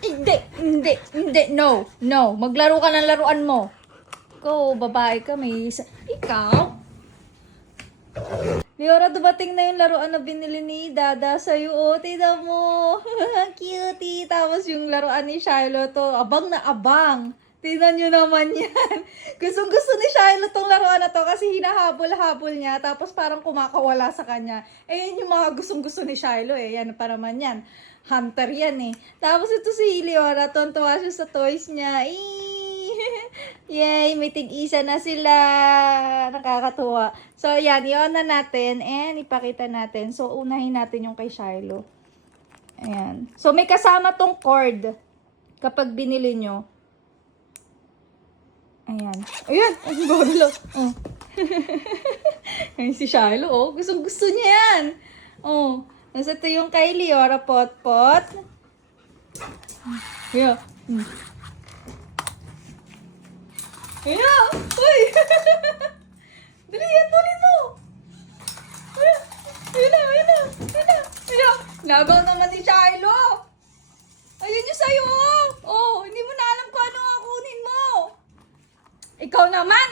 Hindi, no, maglaro ka ng laruan mo. Ikaw, babae ka, ikaw? Leora, dumating na yung laruan na binili ni Dada sa'yo. Oh, tignan mo. Cutie. Tapos yung laruan ni Shiloh to. Abang na abang. Tignan nyo naman yan. Gustong-gusto ni Shiloh tong laruan na to kasi hinahabol-habol niya. Tapos parang kumakawala sa kanya. Eh, yun yung mga gustong-gusto ni Shiloh eh. Yan pa naman yan. Hunter yan eh. Tapos ito si Leora. Tuwan-tuwa siya sa toys niya. Yay, may tig-isa na sila. Nakakatuwa. So, yan. I-on na natin and ipakita natin. So, unahin natin yung kay Shiloh. Ayan. So, may kasama tong cord kapag binili nyo. Ayan. Ayan. Ang bagalo. Oh. Ayan si Shiloh. Oh. Gusto niya yan. Oh. Nasa ito yung kay Leora Pot-Pot. Ayan. Ayan! Uy! Dali yan, tuloy mo! Ayan! Labaw naman ni Shiloh! Ayun yung sa'yo, oh! Oh, hindi mo na alam kung ano ang kunin mo! Ikaw naman!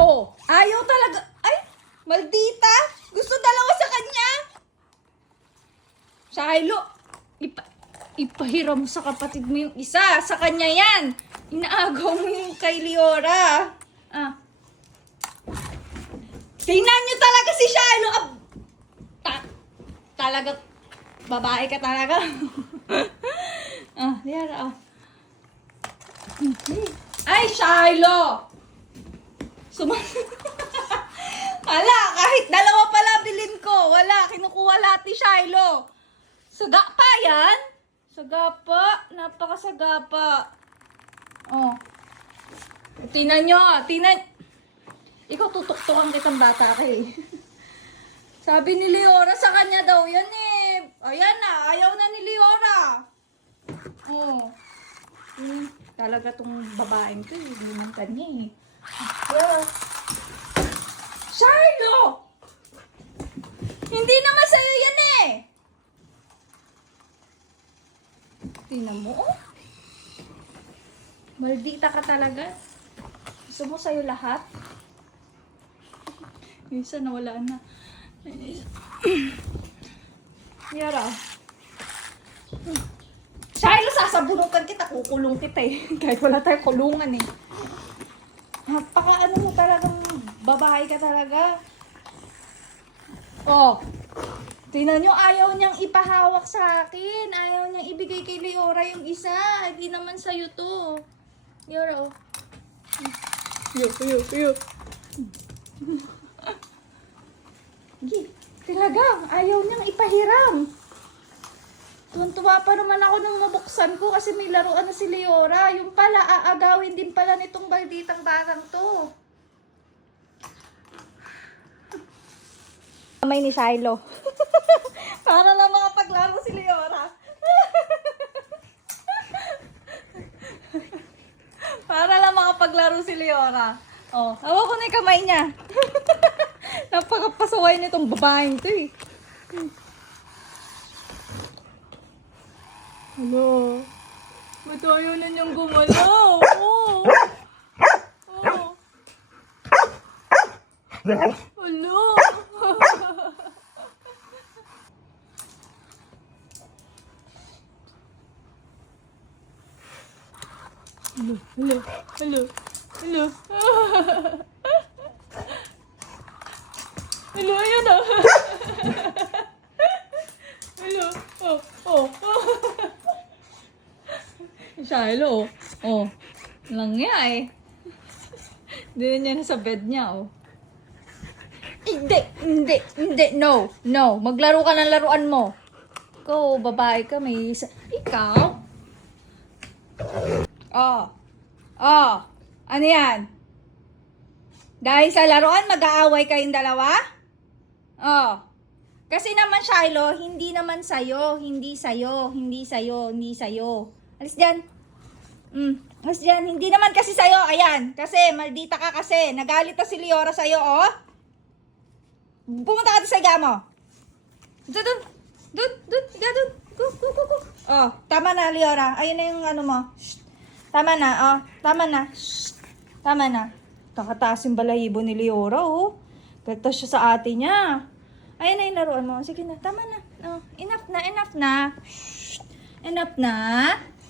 Oh, ayaw talaga! Ay! Maldita! Gusto dalawa sa kanya! Shiloh! Ipahiram mo sa kapatid mo yung isa. Sa kanya yan. Inaagaw mo yung kay Leora. Tingnan nyo talaga si Shiloh. Talaga. Babae ka talaga. Leora. Ay, Shiloh. Wala. Kahit dalawa pala bilin ko. Wala. Kinukuha lahat ni Shiloh. Saga pa yan. Sagapa. Napakasagapa. Oh. Tingnan nyo. Ikaw tutuktukan kitang bata ka eh. Sabi ni Leora sa kanya daw yan eh. Ayan na. Ayaw na ni Leora. Oh. Talaga tong babaeng to. Hindi man kanya eh. Shiloh! Hindi naman sa'yo yan eh. Tingnan mo, oh. Maldita ka talaga. Gusto mo sa'yo lahat? Minsan nawala na. Yara. Shiloh, sasabunutan kita. Kukulong kita eh. Kahit wala tayong kulungan eh. Napaka ano mo talagang babae ka talaga. Oh. Tingnan nyo, ayaw niyang ipahawak sa akin. Ayaw niyang ibigay kay Leora yung isa. Hindi naman sa'yo to. Leora, oh. Yo. Talaga, ayaw niyang ipahiram. Tuwan-tuwa pa naman ako nung mabuksan ko kasi may laruan na si Leora. Yung pala, aagawin din pala nitong balditang batang to. Kamay ni Shiloh. Para lang makapaglaro si Leora. Para lang makapaglaro si Leora. Oh, hawak ko na yung kamay niya. Napakapasaway nitong babaeng to eh. Hello. Ba't ayaw na niyang gumalaw? Oh. Hello. Hello. Hello, ayan na. Hello. Oh. Shiloh, oh. Lang nga eh. Hindi niya na sa bed niya, oh. Hindi, no, maglaro ka ng laruan mo. Ikaw, babae ka, ikaw? Ano yan? Dahil sa laruan, mag-aaway kayong dalawa? Kasi naman, Shiloh, hindi naman sa'yo. Hindi sa'yo. Alis dyan. Alis dyan. Hindi naman kasi sa'yo. Ayan. Kasi, maldita ka kasi. Nagalit na si Leora sa'yo, oh. Pumunta ka sa higa mo. Doon. Go. Leora. Ayun na yung ano mo. Shh. Tama na, oh. Tama na. Shh. Tama na. Kakataas yung balahibo ni Leora, oh. Gato siya sa ate niya. Ayun na yung laruan mo. Sige na, tama na. Oh, enough na, enough na. Shh. Enough na.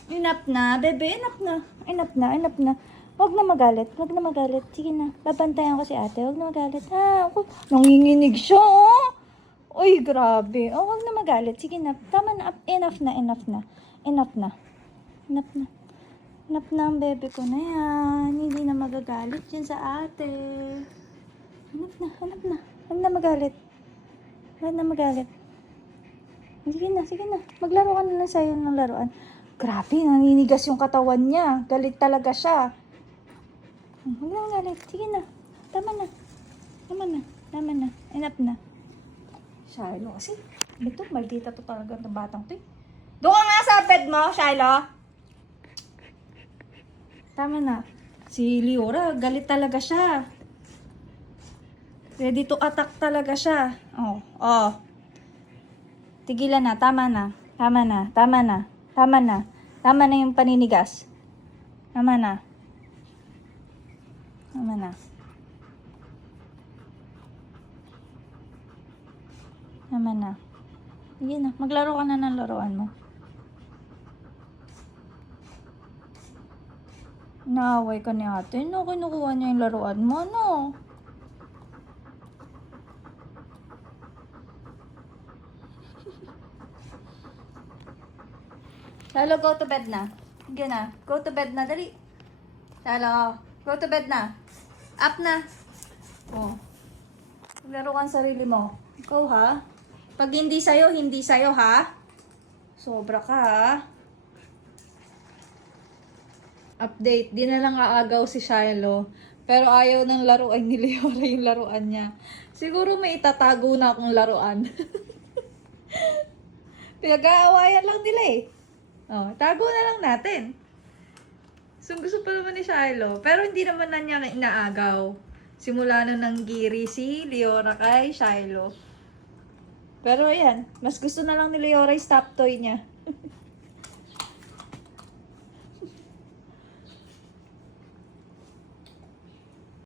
Enough na, bebe. Enough na. Enough na, enough na. Huwag na magalit. Huwag na magalit. Sige na. Babantayan ko si ate. Huwag na magalit. Ha? Ako, nanginginig siya, oh. Uy, grabe. Oh, huwag na magalit. Sige na. Tama na. Enough na, enough na. Enough na. Enough na. Enough na ang bebe ko na yan. Hindi na magagalit yan sa ate. Enough na, enough na. Huwag na magalit. Huwag na magalit. Sige na, sige na. Maglaro ka na lang sa'yo ng laruan. Grabe, naninigas yung katawan niya. Galit talaga siya. Huwag na magalit. Sige na. Tama na. Tama na. Tama na. Enough na. Shiloh kasi. Ito, maldita to talaga ng batang to eh. Doon ka nga sa bed mo, Shiloh. Tama na. Si Leora, galit talaga siya. Ready to attack talaga siya. Oh, oh. Tigilan na, tama na. Tama na, tama na. Tama na. Tama na yung paninigas. Tama na. Tama na. Tama na. Sige na, maglaro ka na ng laruan mo. Naaway ka ni ate. No, kinukuha niya yung laruan mo, no? Shalo, go to bed na. Sige na. Go to bed na. Dali. Shalo, go to bed na. Up na. Oh. Maglaro ka ang sarili mo. Ikaw, ha? Pag hindi sa'yo, ha? Sobra ka, ha? Update. Di na lang aagaw si Shiloh. Pero ayaw ng laruan ni Leora yung laruan niya. Siguro may itatago na akong laruan. Pinag-aawayan lang nila eh. Oh, tago na lang natin. So, gusto pa naman ni Shiloh. Pero hindi naman na niya inaagaw. Simula na ng giri si Leora kay Shiloh. Pero ayan, mas gusto na lang ni Leora yung stop toy niya.